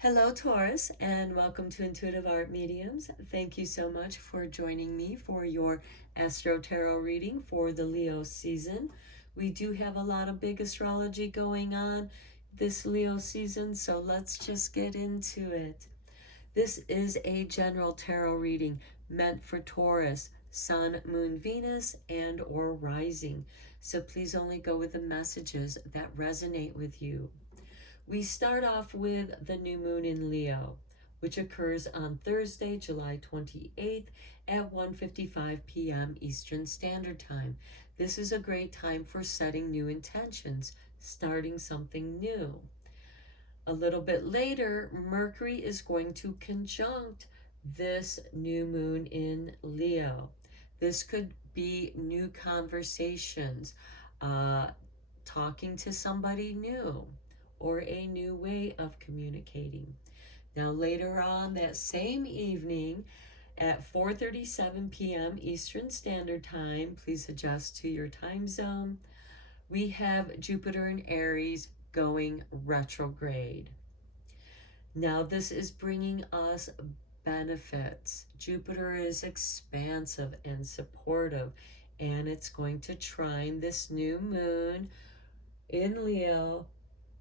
Hello, Taurus, and welcome to Intuitive Art Mediums. Thank you so much for joining me for your Astro-Tarot reading for the Leo season. We do have a lot of big astrology going on this Leo season, so let's just get into it. This is a general tarot reading meant for Taurus, Sun, Moon, Venus, and or rising. So please only go with the messages that resonate with you. We start off with the new moon in Leo, which occurs on Thursday, July 28th at 1:55 p.m. Eastern Standard Time. This is a great time for setting new intentions, starting something new. A little bit later, Mercury is going to conjunct this new moon in Leo. This could be new conversations, talking to somebody new, or a new way of communicating. Now later on that same evening at 4:37 p.m. Eastern Standard Time, please adjust to your time zone, we have Jupiter in Aries going retrograde. Now this is bringing us benefits. Jupiter is expansive and supportive, and it's going to trine this new moon in Leo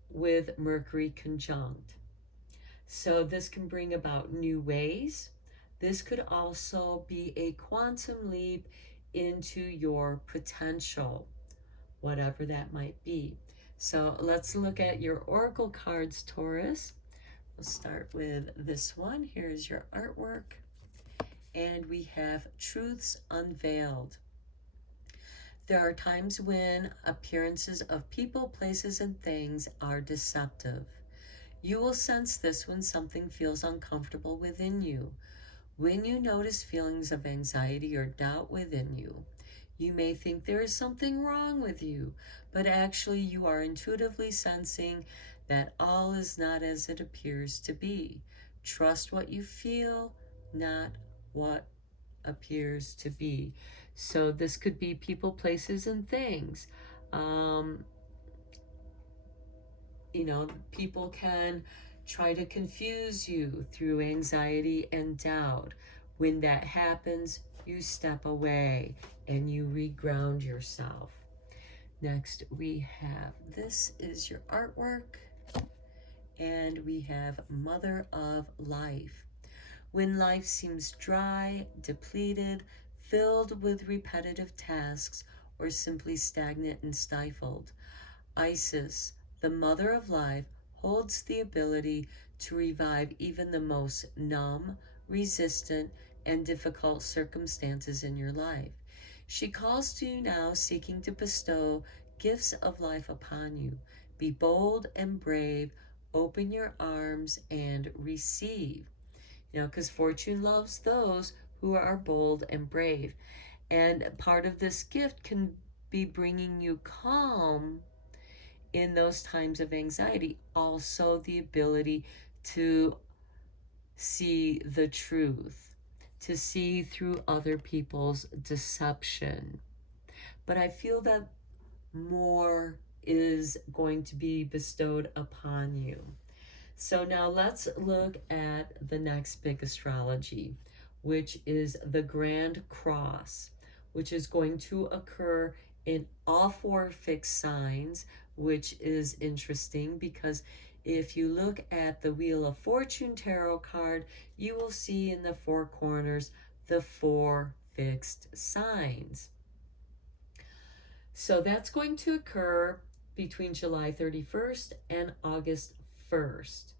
with Mercury conjunct. So this can bring about new ways. This could also be a quantum leap into your potential, whatever that might be. So let's look at your oracle cards, Taurus. We'll start with this one. Here's your artwork. And we have Truths Unveiled. There are times when appearances of people, places, and things are deceptive. You will sense this when something feels uncomfortable within you. When you notice feelings of anxiety or doubt within you, you may think there is something wrong with you, but actually you are intuitively sensing that all is not as it appears to be. Trust what you feel, not what appears to be. So this could be people, places, and things. People can try to confuse you through anxiety and doubt. When that happens, you step away and you reground yourself. Next, we have, this is your artwork, and we have Mother of Life. When life seems dry, depleted, filled with repetitive tasks, or simply stagnant and stifled, Isis, the Mother of Life, holds the ability to revive even the most numb, resistant, and difficult circumstances in your life. She calls to you now, seeking to bestow gifts of life upon you. Be bold and brave, open your arms and receive. Because fortune loves those who are bold and brave. And part of this gift can be bringing you calm in those times of anxiety. Also, the ability to see the truth, to see through other people's deception. But I feel that more is going to be bestowed upon you. So now let's look at the next big astrology, which is the Grand Cross, which is going to occur in all four fixed signs, which is interesting because if you look at the Wheel of Fortune tarot card, you will see in the four corners the four fixed signs. So that's going to occur between July 31st and August 1st.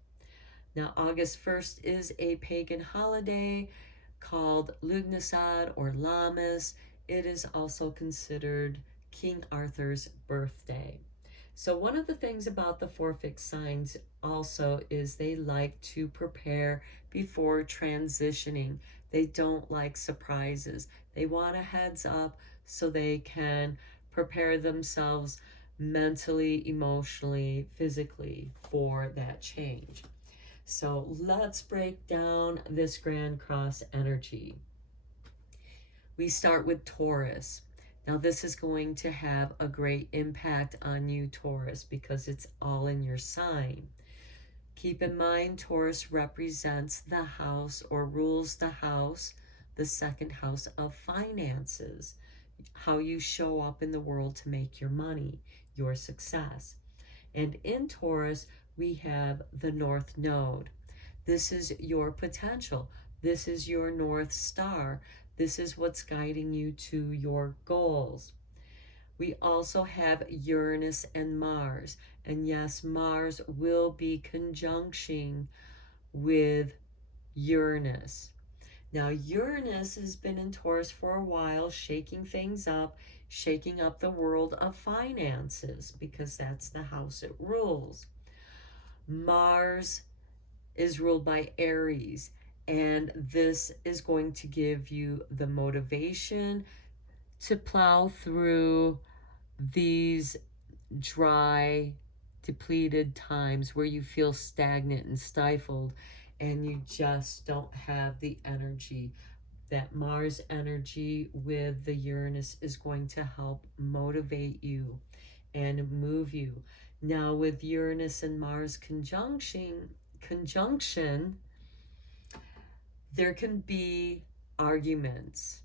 Now, August 1st is a pagan holiday called Lughnasadh or Lammas. It is also considered King Arthur's birthday. So one of the things about the four fixed signs also is they like to prepare before transitioning. They don't like surprises. They want a heads up so they can prepare themselves mentally, emotionally, physically for that change. So let's break down this Grand Cross energy. We start with Taurus. Now this is going to have a great impact on you, Taurus, because it's all in your sign. Keep in mind, Taurus represents the house or rules the house, the second house of finances, how you show up in the world to make your money, your success. And in Taurus, we have the North Node. This is your potential. This is your North Star. This is what's guiding you to your goals. We also have Uranus and Mars. And yes, Mars will be conjunction with Uranus. Now, Uranus has been in Taurus for a while, shaking things up, shaking up the world of finances, because that's the house it rules. Mars is ruled by Aries, and this is going to give you the motivation to plow through these dry, depleted times where you feel stagnant and stifled and you just don't have the energy. That Mars energy with the Uranus is going to help motivate you and move you. Now, with Uranus and Mars conjunction, there can be arguments.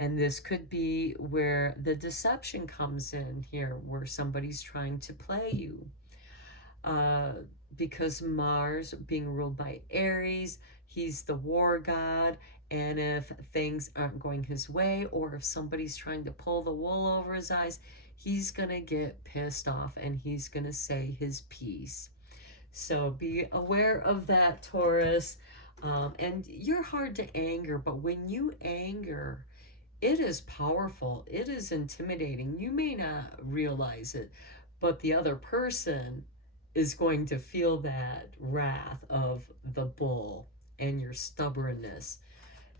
And this could be where the deception comes in here, where somebody's trying to play you. Because Mars, being ruled by Aries, he's the war god. And if things aren't going his way, or if somebody's trying to pull the wool over his eyes, he's going to get pissed off and he's going to say his piece. So be aware of that, Taurus. And you're hard to anger, but when you anger, it is powerful. It is intimidating. You may not realize it, but the other person is going to feel that wrath of the bull and your stubbornness.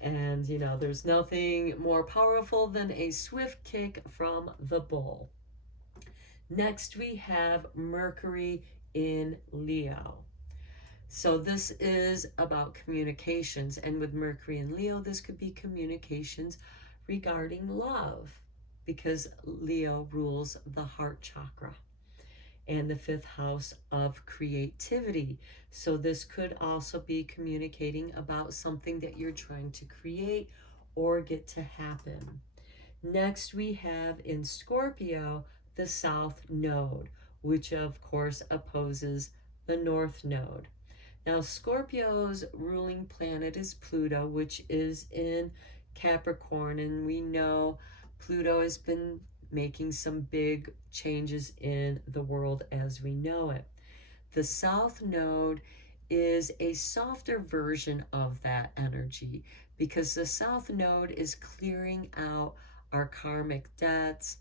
And, you know, there's nothing more powerful than a swift kick from the bull. Next, we have Mercury in Leo. So this is about communications. And with Mercury in Leo, this could be communications regarding love, because Leo rules the heart chakra and the fifth house of creativity. So this could also be communicating about something that you're trying to create or get to happen. Next, we have in Scorpio the South Node, which of course opposes the North Node. Now, Scorpio's ruling planet is Pluto, which is in Capricorn, and we know Pluto has been making some big changes in the world as we know it. The South Node is a softer version of that energy, because the South Node is clearing out our karmic debts,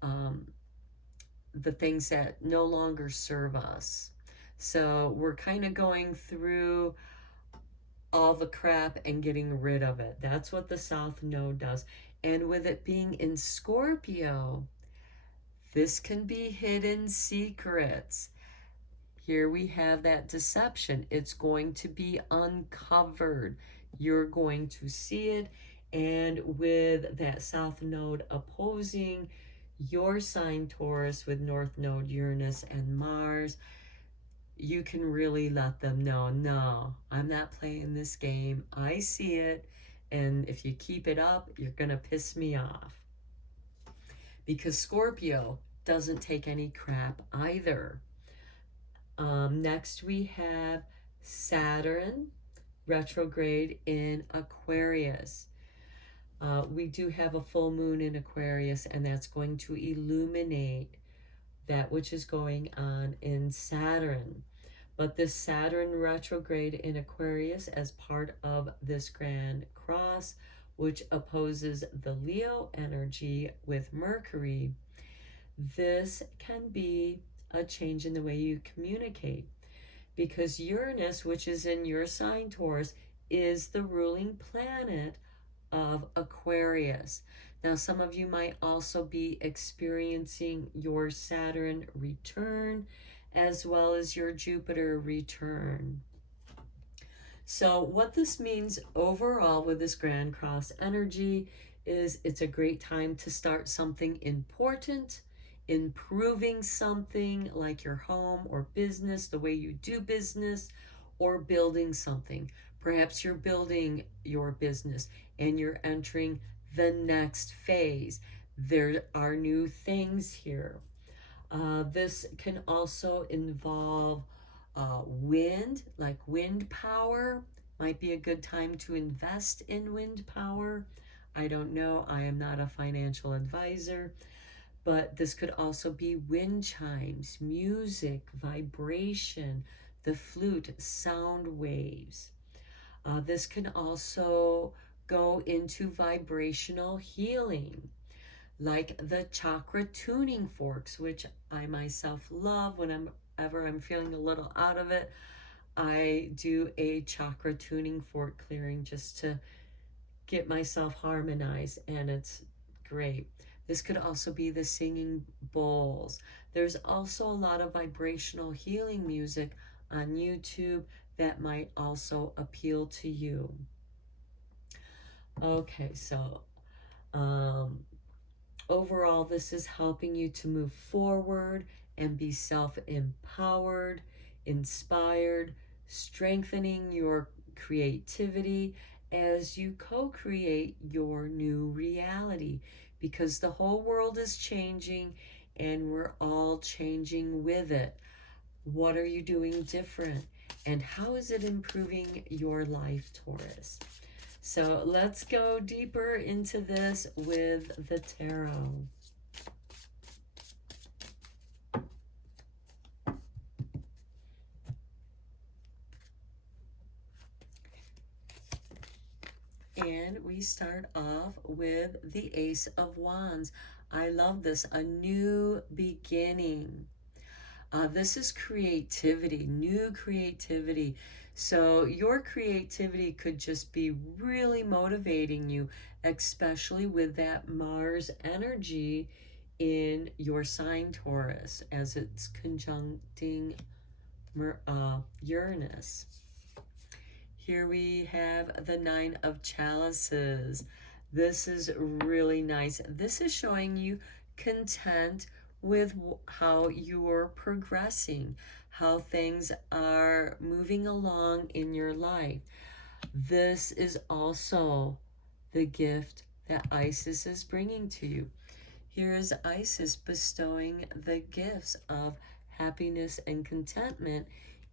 the things that no longer serve us. So we're kind of going through all the crap and getting rid of it. That's what the South Node does. And with it being in Scorpio, this can be hidden secrets. Here we have that deception. It's going to be uncovered. You're going to see it. And with that South Node opposing your sign, Taurus, with North Node, Uranus, and Mars, you can really let them know, no, I'm not playing this game. I see it. And if you keep it up, you're going to piss me off. Because Scorpio doesn't take any crap either. Next, we have Saturn retrograde in Aquarius. We do have a full moon in Aquarius, and that's going to illuminate that which is going on in Saturn. But this Saturn retrograde in Aquarius, as part of this Grand Cross, which opposes the Leo energy with Mercury, this can be a change in the way you communicate. Because Uranus, which is in your sign, Taurus, is the ruling planet of Aquarius. Now, some of you might also be experiencing your Saturn return as well as your Jupiter return. So what this means overall with this Grand Cross energy is it's a great time to start something important improving something like your home or business, the way you do business, or building something. Perhaps you're building your business and you're entering the next phase. There are new things here. This can also involve wind, like wind power. Might be a good time to invest in wind power. I don't know. I am not a financial advisor. But this could also be wind chimes, music, vibration, the flute, sound waves. This can also go into vibrational healing, like the chakra tuning forks, which I myself love. Whenever I'm feeling a little out of it, I do a chakra tuning fork clearing just to get myself harmonized, and it's great. This could also be the singing bowls. There's also a lot of vibrational healing music on YouTube that might also appeal to you. Okay, so overall, this is helping you to move forward and be self-empowered, inspired, strengthening your creativity as you co-create your new reality, because the whole world is changing and we're all changing with it. What are you doing different? And how is it improving your life, Taurus? So let's go deeper into this with the tarot. And we start off with the Ace of Wands. I love this, a new beginning. This is creativity, new creativity. So your creativity could just be really motivating you, especially with that Mars energy in your sign, Taurus, as it's conjuncting Uranus. Here we have the Nine of Chalices. This is really nice. This is showing you content with how you're progressing, how things are moving along in your life. This is also the gift that Isis is bringing to you. Here is Isis bestowing the gifts of happiness and contentment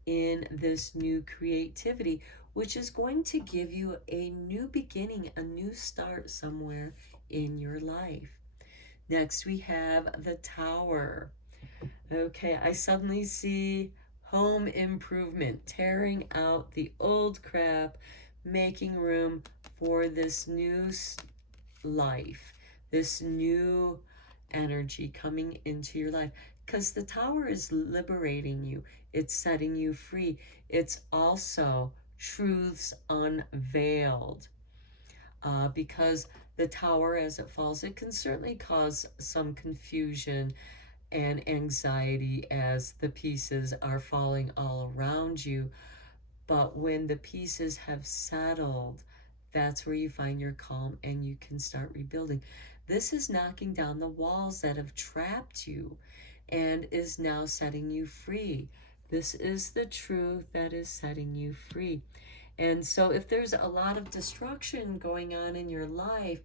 in this new creativity, which is going to give you a new beginning, a new start somewhere in your life. Next, we have the Tower. Okay, I suddenly see home improvement, tearing out the old crap, making room for this new life, this new energy coming into your life. Because the Tower is liberating you, it's setting you free. It's also truths unveiled. Because the Tower, as it falls, it can certainly cause some confusion and anxiety as the pieces are falling all around you. But when the pieces have settled, that's where you find your calm and you can start rebuilding. This is knocking down the walls that have trapped you and is now setting you free. This is the truth that is setting you free. And so if there's a lot of destruction going on in your life,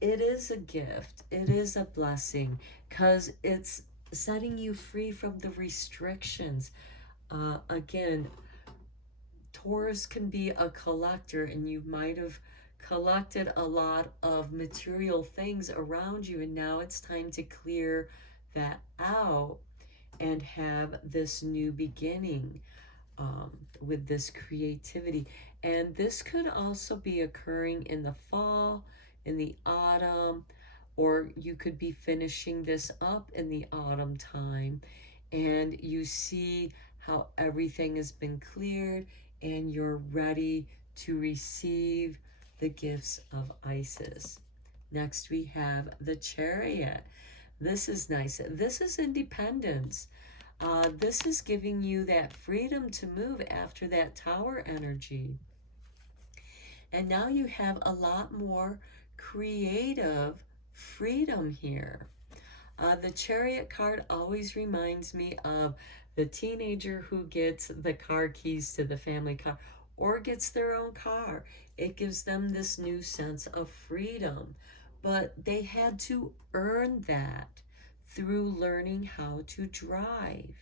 it is a gift. It is a blessing because it's setting you free from the restrictions. Again, Taurus can be a collector, and you might have collected a lot of material things around you, and now it's time to clear that out and have this new beginning with this creativity. And this could also be occurring in the fall, in the autumn, or you could be finishing this up in the autumn time, and you see how everything has been cleared and you're ready to receive the gifts of Isis. Next, we have the Chariot. This is nice. This is independence. This is giving you that freedom to move after that Tower energy. And now you have a lot more creative freedom here. The Chariot card always reminds me of the teenager who gets the car keys to the family car or gets their own car. It gives them this new sense of freedom. But they had to earn that through learning how to drive,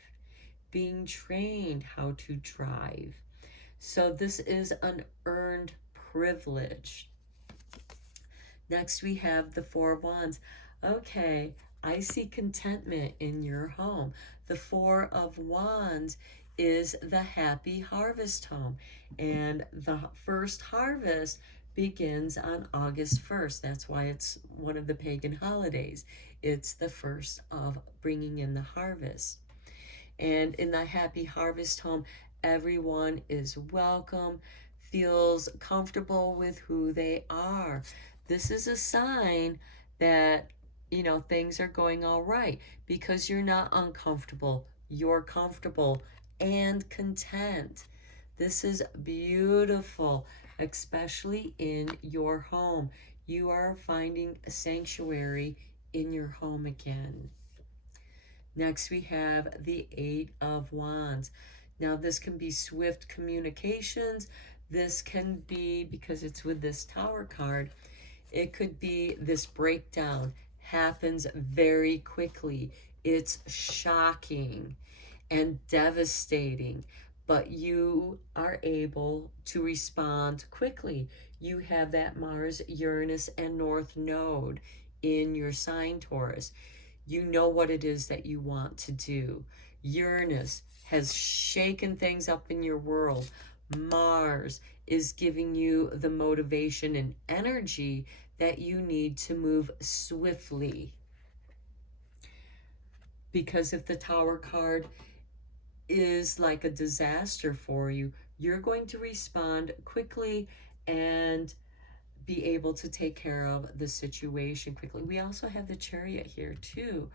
being trained how to drive. So this is an earned privilege. Next, we have the Four of Wands. Okay, I see contentment in your home. The Four of Wands is the happy harvest home. And the first harvest begins on August 1st. That's why it's one of the pagan holidays. It's the first of bringing in the harvest. And in the happy harvest home, everyone is welcome, feels comfortable with who they are. This is a sign that, things are going all right because you're not uncomfortable. You're comfortable and content. This is beautiful, especially in your home. You are finding a sanctuary in your home again. Next, we have the Eight of Wands. Now, this can be swift communications. This can be, because it's with this Tower card, it could be this breakdown happens very quickly. It's shocking and devastating, but you are able to respond quickly. You have that Mars, Uranus, and North Node in your sign, Taurus. You know what it is that you want to do. Uranus has shaken things up in your world. Mars is giving you the motivation and energy that you need to move swiftly. Because if the Tower card is like a disaster for you, you're going to respond quickly and be able to take care of the situation quickly. We also have the Chariot here too,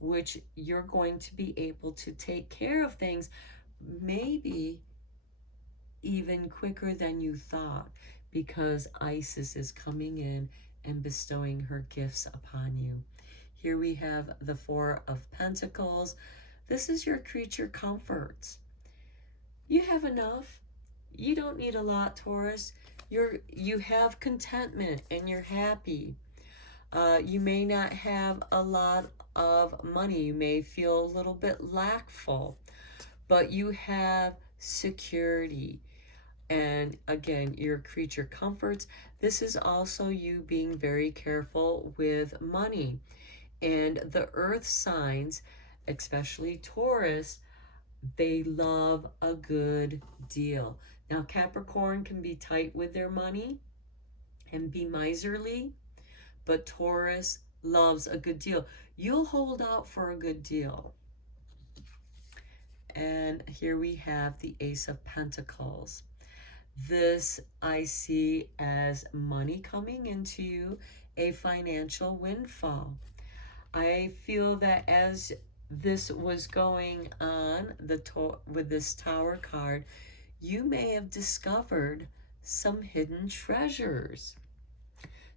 which you're going to be able to take care of things maybe even quicker than you thought, because Isis is coming in and bestowing her gifts upon you. Here we have the Four of Pentacles. This is your creature comforts. You have enough. You don't need a lot, Taurus. You have contentment and you're happy. You may not have a lot of money. You may feel a little bit lackful, but you have security. And again, your creature comforts. This is also you being very careful with money. And the earth signs, especially Taurus, they love a good deal. Now, Capricorn can be tight with their money and be miserly, but Taurus loves a good deal. You'll hold out for a good deal. And here we have the Ace of Pentacles. This I see as money coming into you, a financial windfall. I feel that as this was going on with this Tower card, you may have discovered some hidden treasures.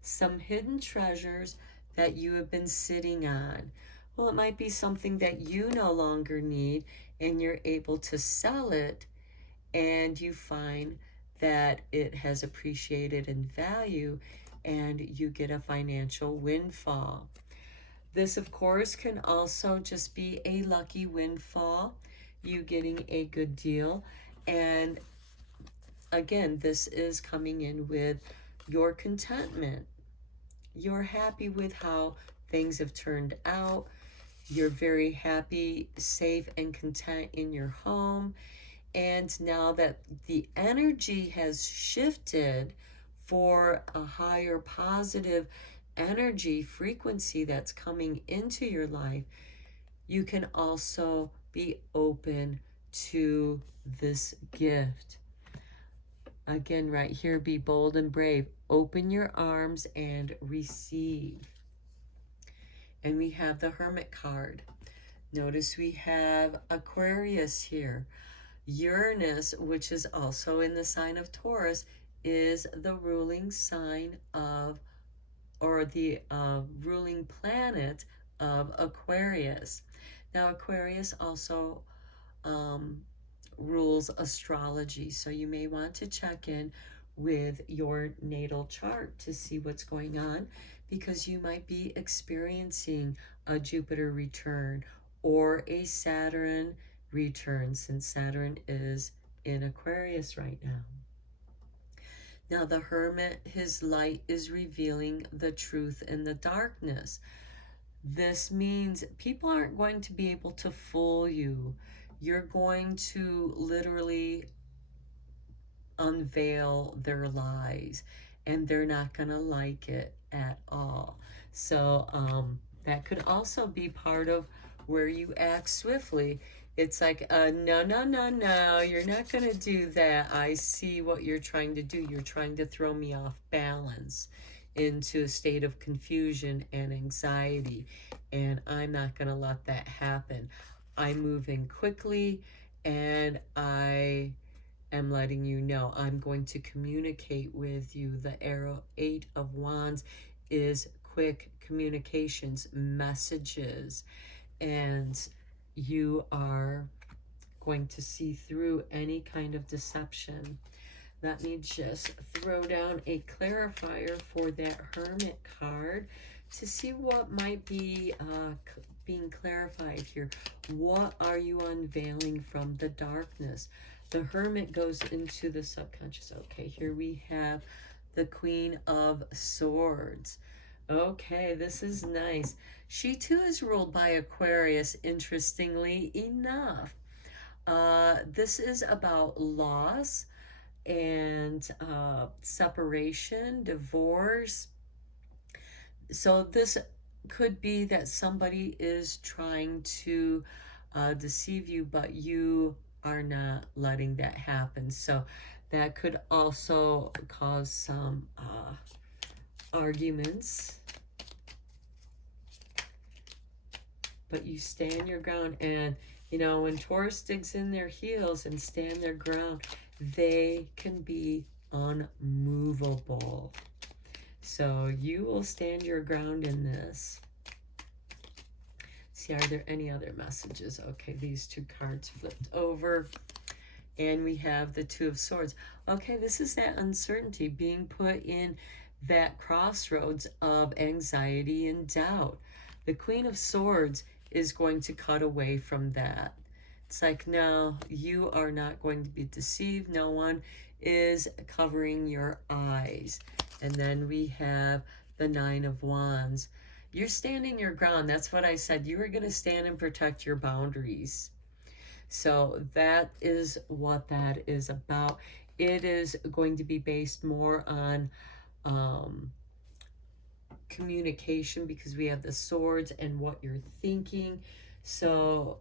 Some hidden treasures that you have been sitting on. Well, it might be something that you no longer need and you're able to sell it, and you find that it has appreciated in value and you get a financial windfall. This, of course, can also just be a lucky windfall, you getting a good deal. And again, this is coming in with your contentment. You're happy with how things have turned out. You're very happy, safe, and content in your home. And now that the energy has shifted for a higher positive energy frequency that's coming into your life, you can also be open to this gift. Again, right here, be bold and brave. Open your arms and receive. And we have the Hermit card. Notice we have Aquarius here. Uranus, which is also in the sign of Taurus, is the ruling sign of, or the ruling planet of Aquarius. Now, Aquarius also rules astrology, so you may want to check in with your natal chart to see what's going on, because you might be experiencing a Jupiter return or a Saturn return, since Saturn is in Aquarius right now. Now, the Hermit, his light is revealing the truth in the darkness. This means people aren't going to be able to fool you. You're going to literally unveil their lies, and they're not going to like it at all. So that could also be part of where you act swiftly. It's like, no, no, no, no, you're not going to do that. I see what you're trying to do. You're trying to throw me off balance into a state of confusion and anxiety, and I'm not going to let that happen. I'm moving quickly, and I am letting you know I'm going to communicate with you. The arrow 8 of Wands is quick communications, messages, and you are going to see through any kind of deception. Let me just throw down a clarifier for that Hermit card to see what might be being clarified here. What are you unveiling from the darkness? The Hermit goes into the subconscious. Okay, here we have the Queen of Swords. Okay, this is nice. She too is ruled by Aquarius, interestingly enough. This is about loss and separation, divorce. So this could be that somebody is trying to deceive you, but you are not letting that happen. So that could also cause some arguments. But you stand your ground, and you know, when Taurus digs in their heels and stand their ground, they can be unmovable. So you will stand your ground in this. See, are there any other messages? Okay, these two cards flipped over, and we have the Two of Swords. Okay, this is that uncertainty, being put in that crossroads of anxiety and doubt. The Queen of Swords is going to cut away from that. It's like, no, you are not going to be deceived. No one is covering your eyes. And then we have the Nine of Wands. You're standing your ground. That's what I said. You are going to stand and protect your boundaries. So that is what that is about. It is going to be based more on communication, because we have the swords and what you're thinking. So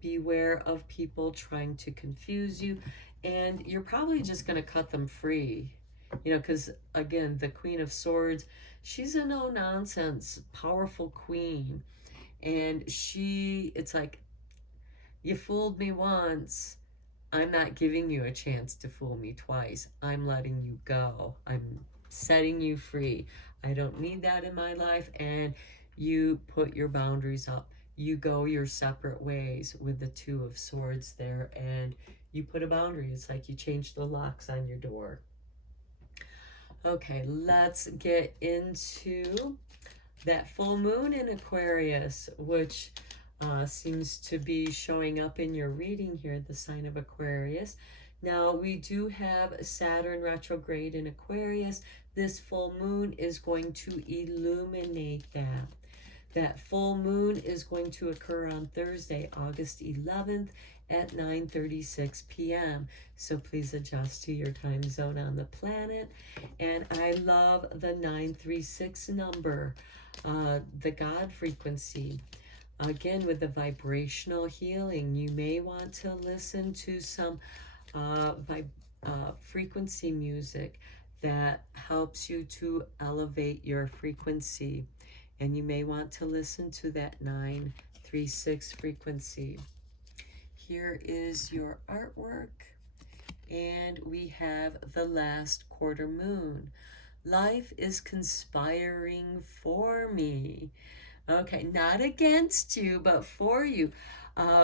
beware of people trying to confuse you, and you're probably just going to cut them free, you know, because again, the Queen of Swords, she's a no-nonsense, powerful queen, and it's like, you fooled me once, I'm not giving you a chance to fool me twice. I'm letting you go. I'm setting you free. I don't need that in my life. And you put your boundaries up. You go your separate ways with the Two of Swords there, and you put a boundary. It's like you change the locks on your door. Okay, let's get into that full moon in Aquarius, which seems to be showing up in your reading here, the sign of Aquarius. Now, we do have Saturn retrograde in Aquarius. This full moon is going to illuminate that. That full moon is going to occur on Thursday, August 11th at 9:36 p.m. So please adjust to your time zone on the planet. And I love the 936 number, the God frequency. Again, with the vibrational healing, you may want to listen to some frequency music that helps you to elevate your frequency. And you may want to listen to that 936 frequency. Here is your artwork. And we have the last quarter moon. Life is conspiring for me. Okay, not against you, but for you.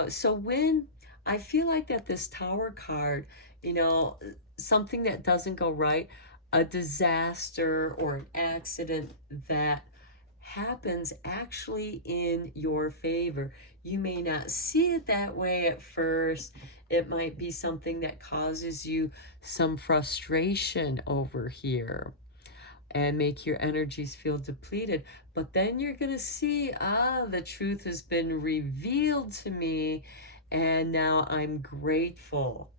So when I feel like that this Tower card, you know, something that doesn't go right, a disaster or an accident that happens actually in your favor. You may not see it that way at first. It might be something that causes you some frustration over here and make your energies feel depleted. But then you're going to see, the truth has been revealed to me, and now I'm grateful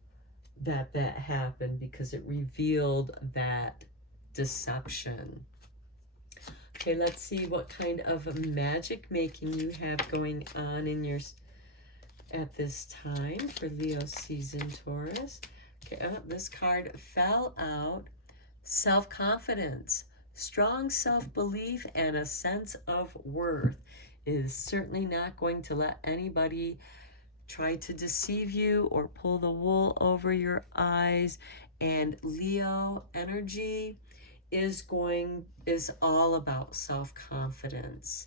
that that happened because it revealed that deception. Okay, let's see what kind of magic making you have going on in your at this time for Leo season, Taurus. Okay, this card fell out. Self-confidence, strong self-belief, and a sense of worth is certainly not going to let anybody try to deceive you or pull the wool over your eyes. And Leo energy is all about self-confidence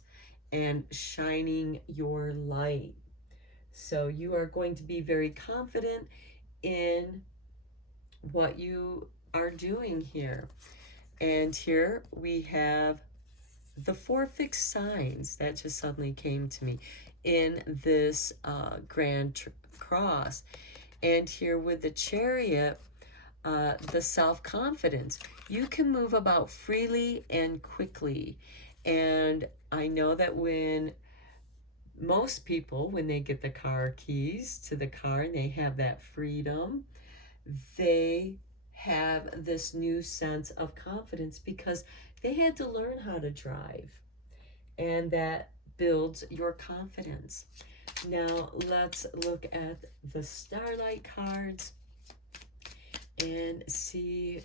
and shining your light. So you are going to be very confident in what you are doing here. And here we have the four fixed signs that just suddenly came to me in this Grand Cross. And here with the Chariot, the self-confidence. You can move about freely and quickly. And I know that when most people, when they get the car keys to the car and they have that freedom, they have this new sense of confidence because they had to learn how to drive, and that builds your confidence. Now let's look at the Starlight cards and see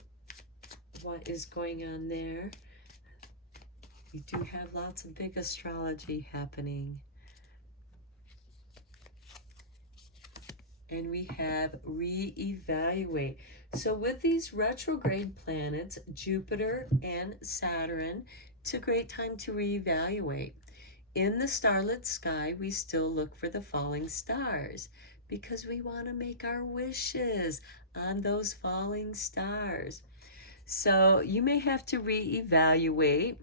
what is going on there. We do have lots of big astrology happening. And we have reevaluate. So with these retrograde planets, Jupiter and Saturn, it's a great time to reevaluate. In the starlit sky, we still look for the falling stars because we want to make our wishes on those falling stars. So you may have to reevaluate,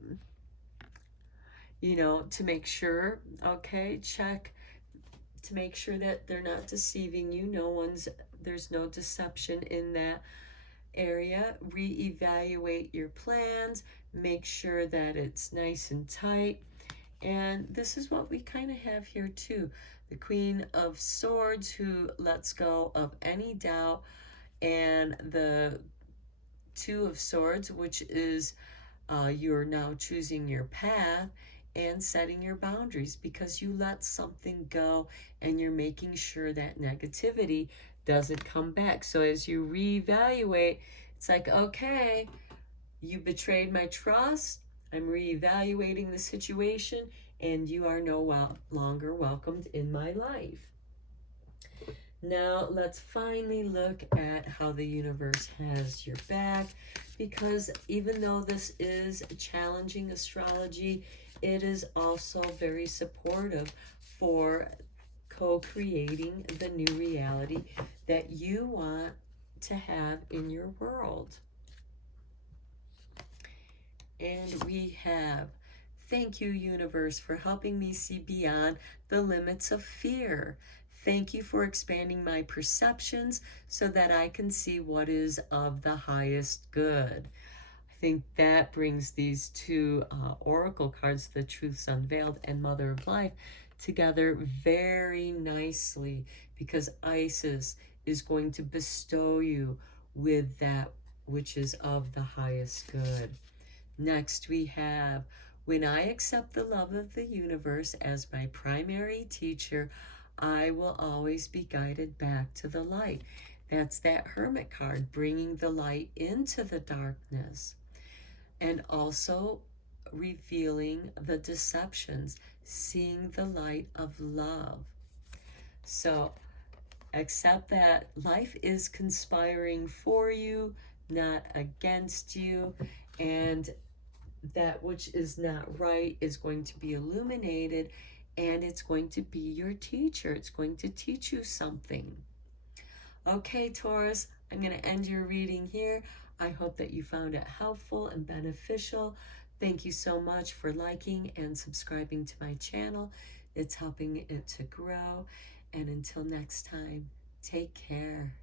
to make sure, okay, check to make sure that they're not deceiving you. There's no deception in that area. Reevaluate your plans, make sure that it's nice and tight. And this is what we kind of have here too. The Queen of Swords, who lets go of any doubt, and the Two of Swords, which is you're now choosing your path and setting your boundaries because you let something go and you're making sure that negativity doesn't come back. So as you reevaluate, it's like, okay, you betrayed my trust. I'm reevaluating the situation and you are no longer welcomed in my life. Now let's finally look at how the universe has your back, because even though this is challenging astrology, it is also very supportive for co-creating the new reality that you want to have in your world. And we have, thank you, universe, for helping me see beyond the limits of fear. Thank you for expanding my perceptions so that I can see what is of the highest good. I think that brings these two oracle cards, the Truths Unveiled and Mother of Life, together very nicely, because Isis is going to bestow you with that which is of the highest good. Next we have, when I accept the love of the universe as my primary teacher, I will always be guided back to the light. That's that Hermit card, bringing the light into the darkness. And also revealing the deceptions, seeing the light of love. So accept that life is conspiring for you, not against you. And that which is not right is going to be illuminated, and it's going to be your teacher. It's going to teach you something. Okay, Taurus, I'm going to end your reading here. I hope that you found it helpful and beneficial. Thank you so much for liking and subscribing to my channel. It's helping it to grow. And until next time, take care.